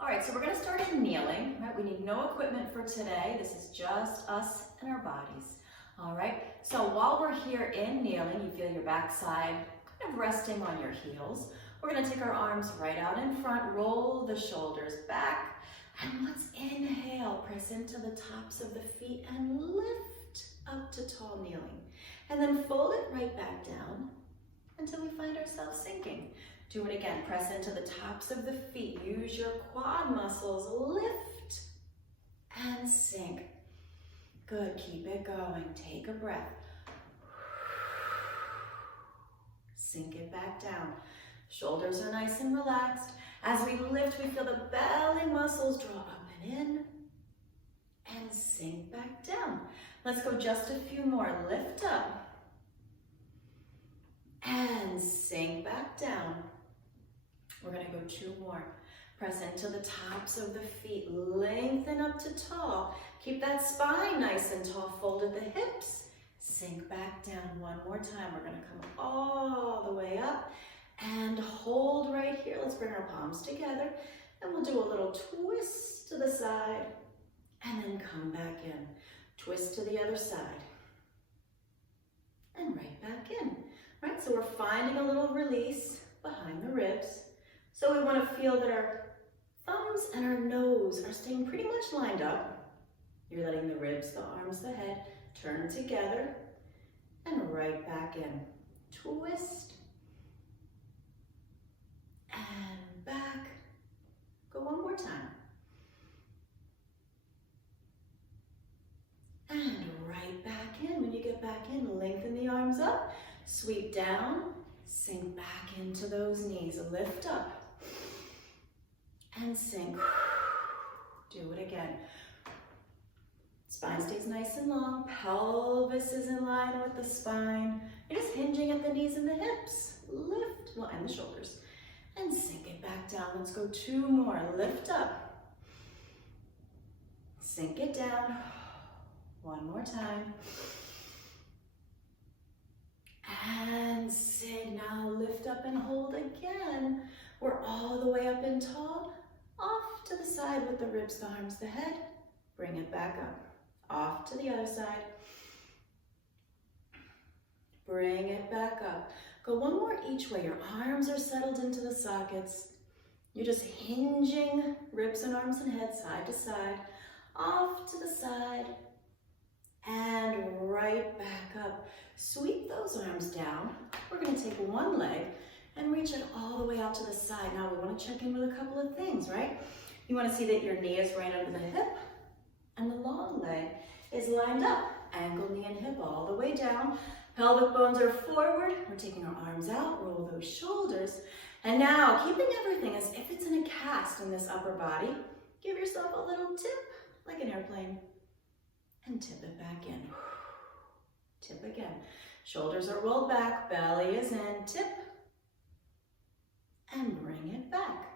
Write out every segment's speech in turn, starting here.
All right, so we're gonna start in kneeling, right? We need no equipment for today. This is just us and our bodies. All right, so while we're here in kneeling, you feel your backside kind of resting on your heels. We're gonna take our arms right out in front, roll the shoulders back, and let's inhale, press into the tops of the feet and lift up to tall kneeling. And then fold it right back down until we find ourselves sinking. Do it again, press into the tops of the feet, use your quad muscles, lift and sink. Good, keep it going, take a breath. Sink it back down. Shoulders are nice and relaxed. As we lift, we feel the belly muscles draw up and in and sink back down. Let's go just a few more. Lift up and sink back down. We're gonna go 2 more. Press into the tops of the feet, lengthen up to tall. Keep that spine nice and tall, fold at the hips. Sink back down 1 more time. We're gonna come all the way up and hold right here. Let's bring our palms together and we'll do a little twist to the side and then come back in. Twist to the other side and right back in. Right, so we're finding a little release behind the ribs. So we want to feel that our thumbs and our nose are staying pretty much lined up. You're letting the ribs, the arms, the head turn together and right back in. Twist and back. Go 1 more time. And right back in. When you get back in, lengthen the arms up, sweep down, sink back into those knees, lift up and sink. Do it again. Spine stays nice and long, pelvis is in line with the spine. You're just hinging at the knees and the hips. Lift, well, and the shoulders. And sink it back down. Let's go 2 more. Lift up. Sink it down. 1 more time. And sink. Now lift up and hold again. We're all the way up and tall. Off to the side with the ribs, the arms, the head. Bring it back up. Off to the other side. Bring it back up. Go 1 more each way. Your arms are settled into the sockets. You're just hinging ribs and arms and head side to side. Off to the side. And right back up. Sweep those arms down. We're going to take 1 leg and reach it all the way out to the side. Now we want to check in with a couple of things, right? You want to see that your knee is right under the hip and the long leg is lined up. Ankle, knee, and hip all the way down. Pelvic bones are forward. We're taking our arms out, roll those shoulders. And now, keeping everything as if it's in a cast in this upper body, give yourself a little tip, like an airplane, and tip it back in. Tip again. Shoulders are rolled back, belly is in, tip, and bring it back.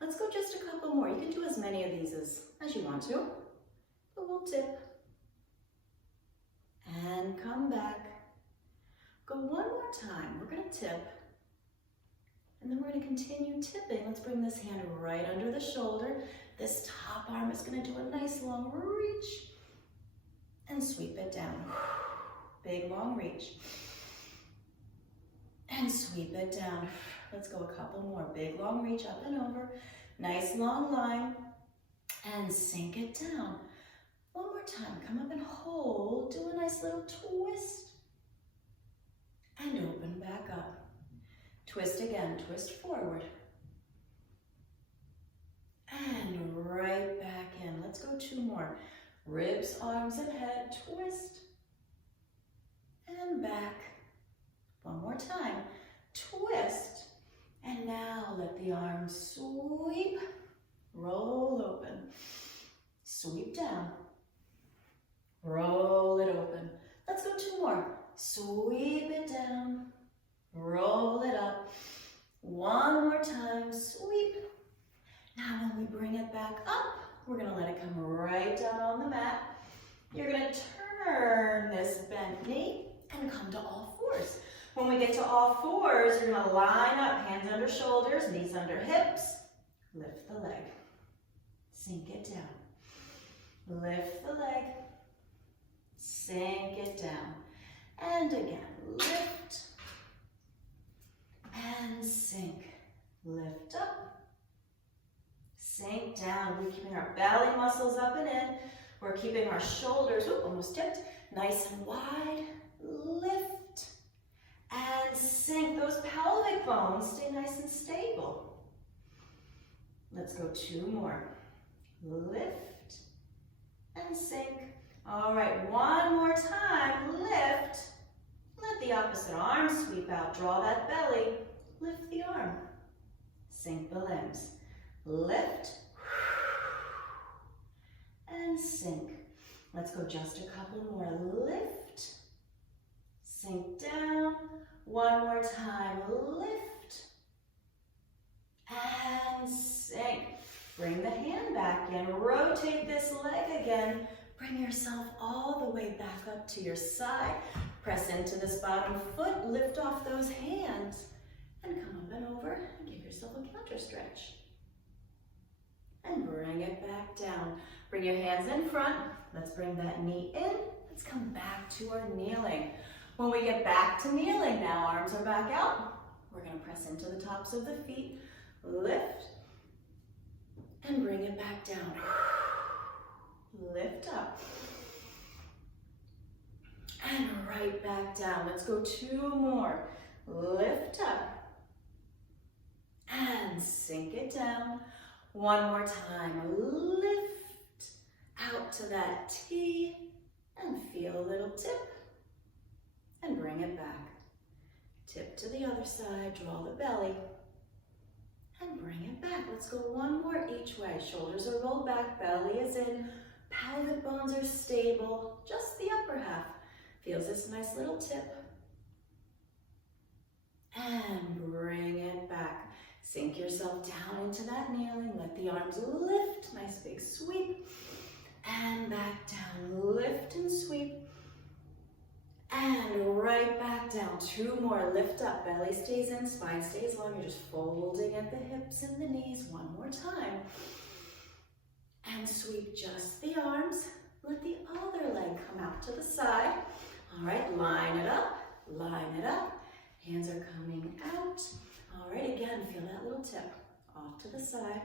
Let's go just a couple more. You can do as many of these as you want to. But we'll tip. And come back. Go 1 more time. We're going to tip. And then we're going to continue tipping. Let's bring this hand right under the shoulder. This top arm is going to do a nice long reach. And sweep it down. Big long reach. And sweep it down. Let's go a couple more. Big long reach up and over. Nice long line. And sink it down. 1 more time. Come up and hold. Do a nice little twist. And open back up. Twist again. Twist forward. And right back in. Let's go 2 more. Ribs, arms, and head. Twist. And back. 1 more time. Twist. And now let the arms sweep. Roll open. Sweep down. Roll it open. Let's go 2 more. Sweep it down. Roll it up. 1 more time. Sweep. Now when we bring it back up, we're going to let it come right down on the mat. You're going to turn this bent knee and come to all fours. When we get to all fours, you're going to line up, hands under shoulders, knees under hips. Lift the leg. sink it down. Lift the leg, sink it down. And again, lift and sink. Lift up, sink down. We're keeping our belly muscles up and in. We're keeping our shoulders, almost tipped, nice and wide. Lift and sink. Those pelvic bones stay nice and stable. Let's go 2 more. Lift and sink. All right, 1 more time. Lift. Let the opposite arm sweep out. Draw that belly. Lift the arm. Sink the limbs. Lift and sink. Let's go just a couple more. Lift, sink down. 1 more time. Lift and sink. Bring the hand back in. Rotate this leg again. Bring yourself all the way back up to your side. Press into this bottom foot. Lift off those hands. And come up and over and give yourself a counter stretch. And bring it back down. Bring your hands in front. Let's bring that knee in. Let's come back to our kneeling. When we get back to kneeling now, arms are back out. We're going to press into the tops of the feet. Lift. And bring it back down. Lift up. And right back down. Let's go 2 more. Lift up. And sink it down. 1 more time. Lift out to that T and feel a little tip and bring it back. Tip to the other side, draw the belly and bring it back. Let's go 1 more each way. Shoulders are rolled back, belly is in, pelvic bones are stable, just the upper half. Feels this nice little tip and bring it back. Sink yourself down into that kneeling. Let the arms lift. Nice big sweep. And back down. Lift and sweep. And right back down. 2 more. Lift up. Belly stays in. Spine stays long. You're just folding at the hips and the knees. 1 more time. And sweep just the arms. Let the other leg come out to the side. All right. Line it up. Line it up. Hands are coming out. All right, again, feel that little tip off to the side.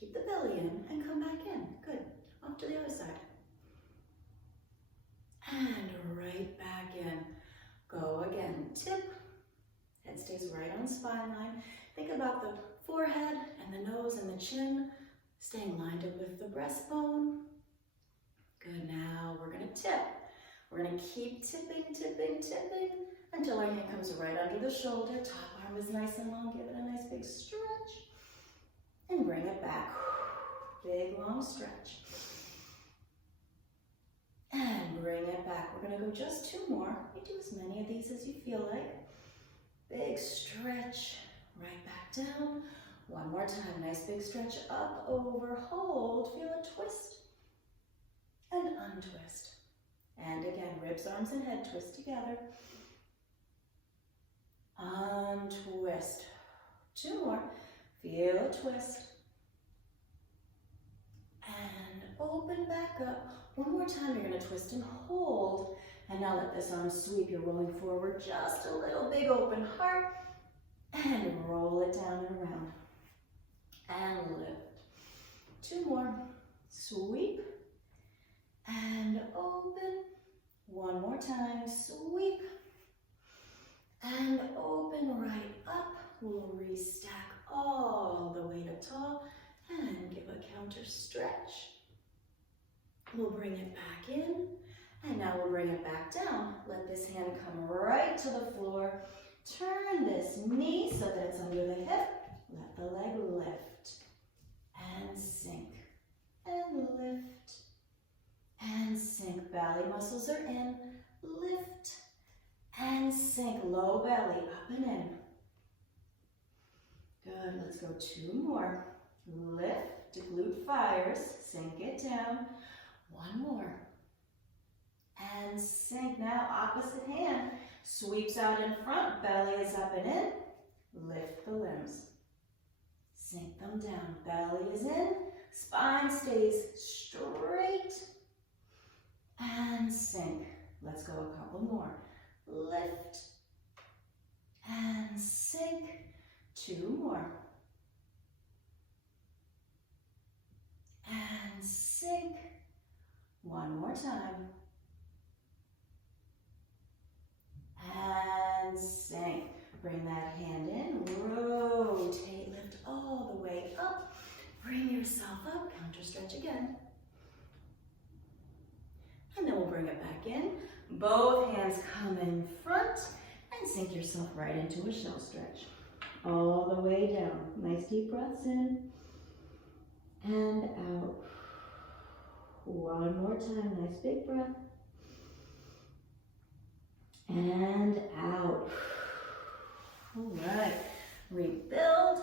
Keep the belly in and come back in. Good. Off to the other side. And right back in. Go again. Tip. Head stays right on spine line. Think about the forehead and the nose and the chin staying lined up with the breastbone. Good. Now we're going to tip. We're going to keep tipping, tipping, tipping until our hand comes right under the shoulder. Top arm is nice and long. Give it a nice big stretch. And bring it back. Big long stretch. And bring it back. We're going to go just 2 more. You do as many of these as you feel like. Big stretch. Right back down. 1 more time. Nice big stretch up, over, hold. Feel a twist. And untwist. And again, ribs, arms, and head twist together. Untwist. 2 more. Feel a twist. And open back up. 1 more time, you're going to twist and hold. And now let this arm sweep. You're rolling forward just a little, big open heart. And roll it down and around. And lift. 2 more. Sweep. And open. 1 more time. Sweep. And open right up. We'll restack all the way to tall. And give a counter stretch. We'll bring it back in. And now we'll bring it back down. Let this hand come right to the floor. Turn this knee so that it's under the hip. Let the leg lift. And sink. And lift. And sink. Belly muscles are in. Lift. And sink. Low belly up and in. Good. Let's go 2 more. Lift. Glute fires. Sink it down. 1 more. And sink. Now opposite hand sweeps out in front. Belly is up and in. Lift the limbs. Sink them down. Belly is in. Spine stays straight. And sink. Let's go a couple more. Lift. And sink. 2 more. And sink. 1 more time. And sink. Bring that hand in, rotate, lift all the way up. Bring yourself up, counter stretch again. And then we'll bring it back in. Both hands come in front and sink yourself right into a shell stretch. All the way down. Nice deep breaths in and out. 1 more time, nice big breath. And out. All right, rebuild.